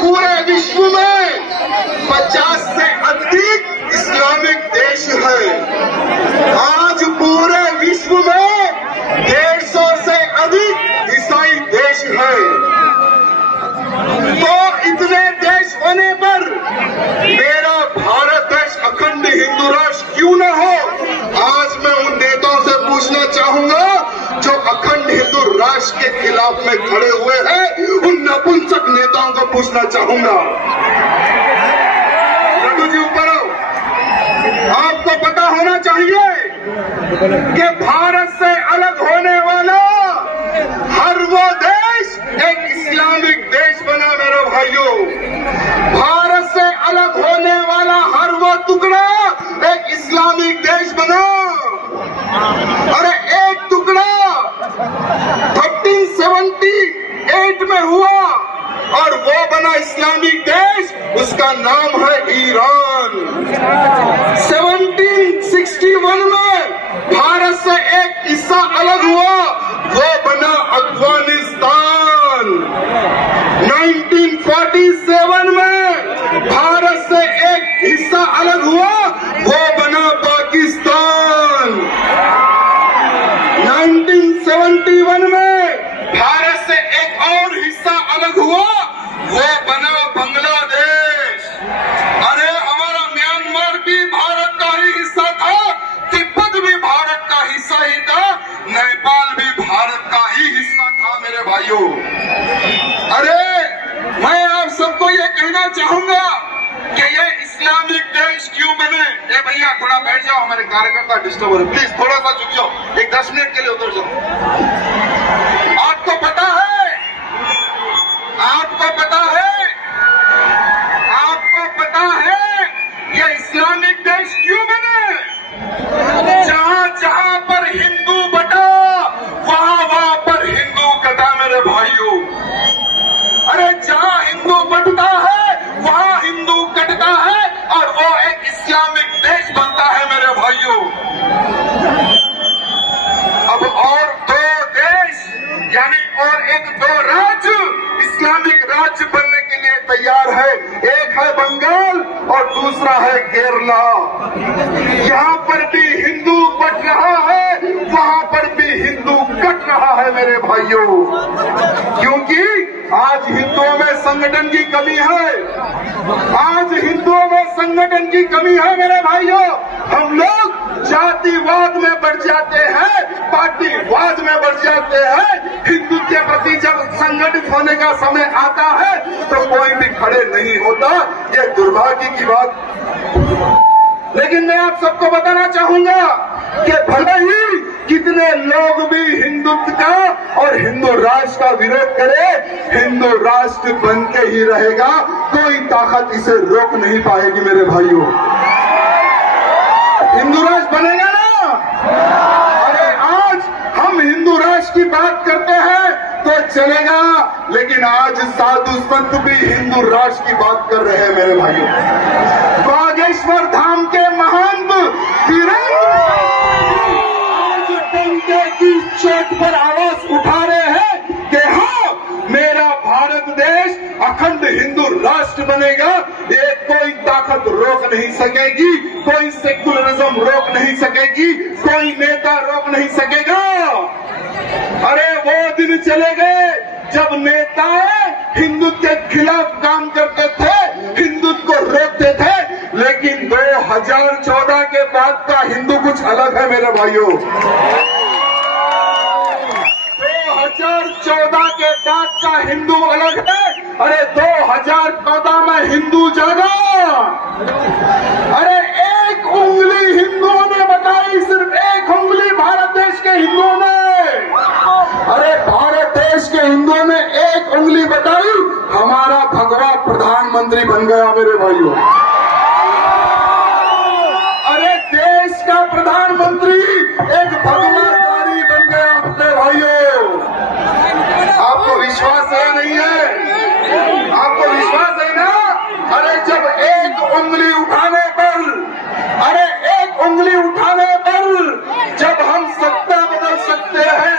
पूरे विश्व में 50 से अधिक इस्लामिक देश है। आज पूरे विश्व में 150 से अधिक ईसाई देश है। तो इतने देश होने पर मेरा भारत देश अखंड हिंदू राष्ट्र क्यों न हो? आज मैं उन नेताओं से पूछना चाहूंगा जो अखंड हिंदू राष्ट्र के खिलाफ में खड़े हुए हैं, उन नपुंसक नेताओं को पूछना चाहूंगा। रघु जी ऊपर आओ। आपको पता होना चाहिए कि भारत से अलग होने वाला हर वो देश एक इस्लामिक देश बना मेरे भाइयों। भारत से अलग होने वाला हर वो टुकड़ा एक इस्लामिक देश बना। अरे एक टुकड़ा 1378 में हुआ और वो बना इस्लामिक देश, उसका नाम है ईरान। 1761 में भारत से एक हिस्सा अलग हुआ, वो बना अफगानिस्तान। 1947 में भारत से एक हिस्सा अलग हुआ, वो बना पाकिस्तान। 1971 में भारत से एक और हिस्सा अलग हुआ, वो बना बांग्लादेश। अरे हमारा म्यांमार भी भारत का ही हिस्सा था, तिब्बत भी भारत का हिस्सा ही था, नेपाल भी भारत का ही हिस्सा था मेरे भाइयों। अरे मैं आप सबको ये कहना चाहूंगा कि ये इस्लामिक देश क्यों बने। ए भैया थोड़ा बैठ जाओ, हमारे कार्यकर्ता डिस्टर्ब हो रहे, प्लीज थोड़ा सा झुक जाओ, एक 10 मिनट के लिए उतर जाओ। आपको पता है, आपको पता है, आपको पता है ये इस्लामिक देश क्यों बने? जहां जहां पर हिंदू बटा, वहां पर हिंदू कटा मेरे भाइयों। अरे जहां हिंदू बटता है वहां हिंदू कटता है और वो एक इस्लामिक देश बनता है मेरे भाइयों। अब और दो देश यानी और एक दो राज्य इस्लामिक राज्य बनने के लिए तैयार है। एक है बंगाल और दूसरा है केरला। यहाँ पर भी हिंदू बट रहा है, वहां पर भी हिंदू कट रहा है मेरे भाइयों। क्योंकि आज हिंदुओं में संगठन की कमी है, आज हिंदुओं में संगठन की कमी है मेरे भाइयों। हम लोग जातिवाद में बढ़ जाते हैं, पार्टीवाद में बढ़ जाते हैं। हिंदू के प्रति जब संगठित होने का समय आता है तो कोई भी खड़े नहीं होता, ये दुर्भाग्य की बात। लेकिन मैं आप सबको बताना चाहूंगा कि भले ही कितने लोग भी हिंदुत्व का और हिंदू राष्ट्र का विरोध करे, हिंदू राष्ट्र बन के ही रहेगा, कोई ताकत इसे रोक नहीं पाएगी मेरे भाइयों। हिंदू राष्ट्र बनेगा ना। अरे आज हम हिंदू राष्ट्र की बात करते हैं तो चलेगा, लेकिन आज साधु संत भी हिंदू राष्ट्र की बात कर रहे हैं मेरे भाइयों। बागेश्वर धाम के महंत आज डंके की चोट पर आवाज उठा रहे हैं कि हाँ, मेरा भारत देश अखंड हिंदू राष्ट्र बनेगा। ये कोई ताकत रोक नहीं सकेगी, कोई सेक्युलरिज्म रोक नहीं सकेगी, कोई नेता रोक नहीं सकेगा। अरे वो दिन चले गए जब नेता हिंदुत्व के खिलाफ काम करते थे, हिंदुत्व को रोकते थे। लेकिन 2014 के बाद का हिंदू कुछ अलग है मेरे भाइयों। 2014 के बाद का हिंदू अलग है। अरे 2014 में हिंदू जागा। अरे एक उंगली हिंदुओं ने बताई, सिर्फ एक उंगली भारत देश के हिंदुओं ने। अरे भारत देश के हिंदुओं ने एक उंगली बताई, हमारा भगवा प्रधानमंत्री बन गया मेरे भाइयों। अरे देश का प्रधानमंत्री एक भगवाधारी बन गया अपने भाइयों। आपको विश्वास है नहीं है? आपको विश्वास है ना? अरे जब एक उंगली उठाने पर, अरे एक उंगली उठाने पर जब हम सत्ता बदल सकते हैं,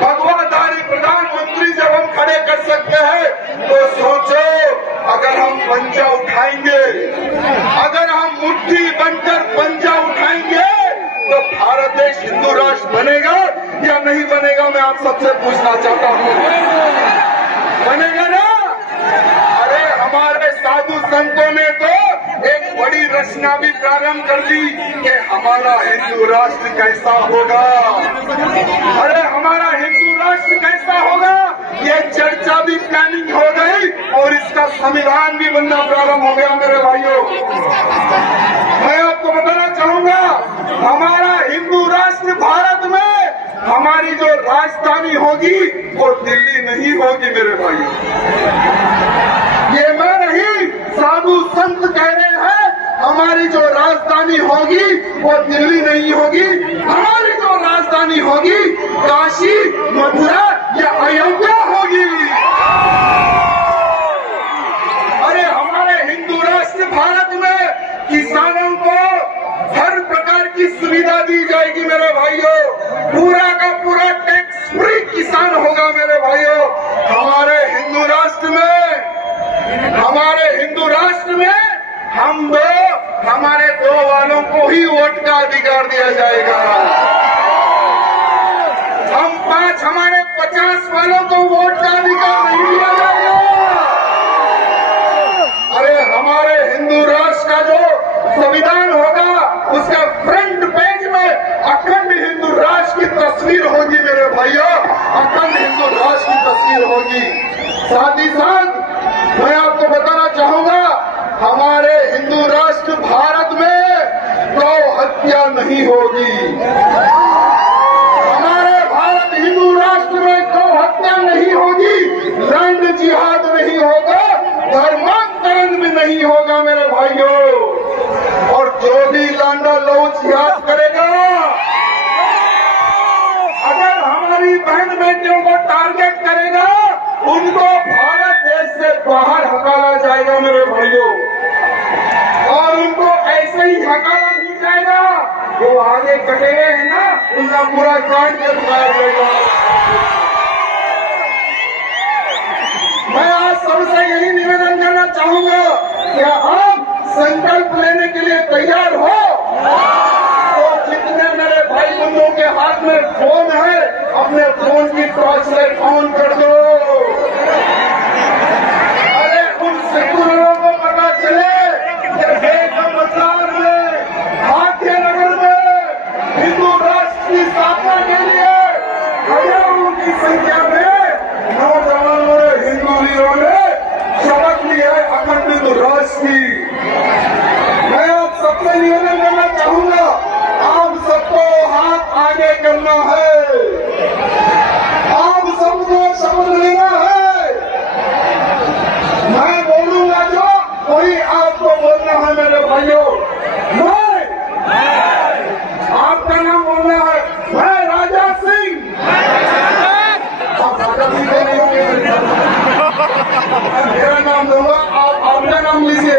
भगवाधारी प्रधानमंत्री जब हम खड़े कर सकते हैं, तो सोचो अगर आप सबसे पूछना चाहता हूँ, बनेगा ना? अरे हमारे साधु संतों ने तो एक बड़ी रचना भी प्रारंभ कर दी कि हमारा हिंदू राष्ट्र कैसा होगा। अरे हमारा हिंदू राष्ट्र कैसा होगा, ये चर्चा भी प्लानिंग हो गई और इसका संविधान भी बनना प्रारंभ हो गया। मेरे भाइयों, मैं आपको बताना चाहूंगा, हमारा हिंदू राष्ट्र भारत में हमारी जो राजधानी होगी वो दिल्ली नहीं होगी। मेरे भाइयों, ये मैं नहीं, साधु संत कह रहे हैं, हमारी जो राजधानी होगी वो दिल्ली नहीं होगी। हमारी जो राजधानी होगी काशी, मथुरा या अयोध्या होगी। अरे हमारे हिंदू राष्ट्र भारत में किसानों को हर प्रकार की सुविधा दी जाएगी। मेरे भाइयों, पूरा का पूरा टैक्स फ्री किसान होगा। मेरे भाइयों, हमारे हिंदू राष्ट्र में हमारे दो वालों को ही वोट का अधिकार दिया जाएगा। हम 5 हमारे 50 वालों को वोट का अधिकार नहीं दिया जाएगा। अरे हमारे हिंदू राष्ट्र का जो संविधान होगा उसका फ्रंट पेज में अखंड हिंदू राष्ट्र की तस्वीर होगी। मेरे भाइयों, अखंड हिंदू राष्ट्र की तस्वीर होगी। साथ ही साथ मैं आपको बताना चाहूंगा, हमारे हिंदू राष्ट्र भारत में गौ हत्या नहीं होगी। हमारे भारत हिंदू राष्ट्र में गौ हत्या नहीं होगी, लैंड जिहाद नहीं होगा, धर्मांतरण भी नहीं होगा। मेरे भाइयों, और जो भी लांडा लौच याद करेगा, अगर हमारी बहन बेटियों को टारगेट करेगा, उनको भारत देश से बाहर हकाला जाएगा। मेरे भाइयों, और उनको ऐसे ही हकाला नहीं जाएगा, वो आगे कटे गए हैं ना, उनका पूरा काट के दिखाया जाएगा। मैं आज सबसे यही निवेदन करना चाहूंगा, क्या आप संकल्प लेने के लिए तैयार हो? तो जितने मेरे भाई बंधुओं के हाथ में फोन है, अपने फोन की टॉर्च लाइट ऑन कर दो। अरे उन सेकुलरों को पता चले कि बेगम बाजार में, भाग्यनगर में हिंदू राष्ट्र की स्थापना के लिए हजारों की संख्या में नौजवानों ने, हिंदू वीरों ने शपथ ली है अखंड हिंदू राष्ट्र की। मैं आप सबसे निवेदन करना चाहूंगा, आप सबको हाथ आगे करना है, आप सबको शपथ लेना है। मैं बोलूंगा जो वही आपको बोलना है। मेरे भाइयों, आपका नाम बोलना है, मैं राजा सिंह। आप राजा सिंह नहीं होंगे, मेरा नाम दूंगा, आप आपका नाम लीजिए।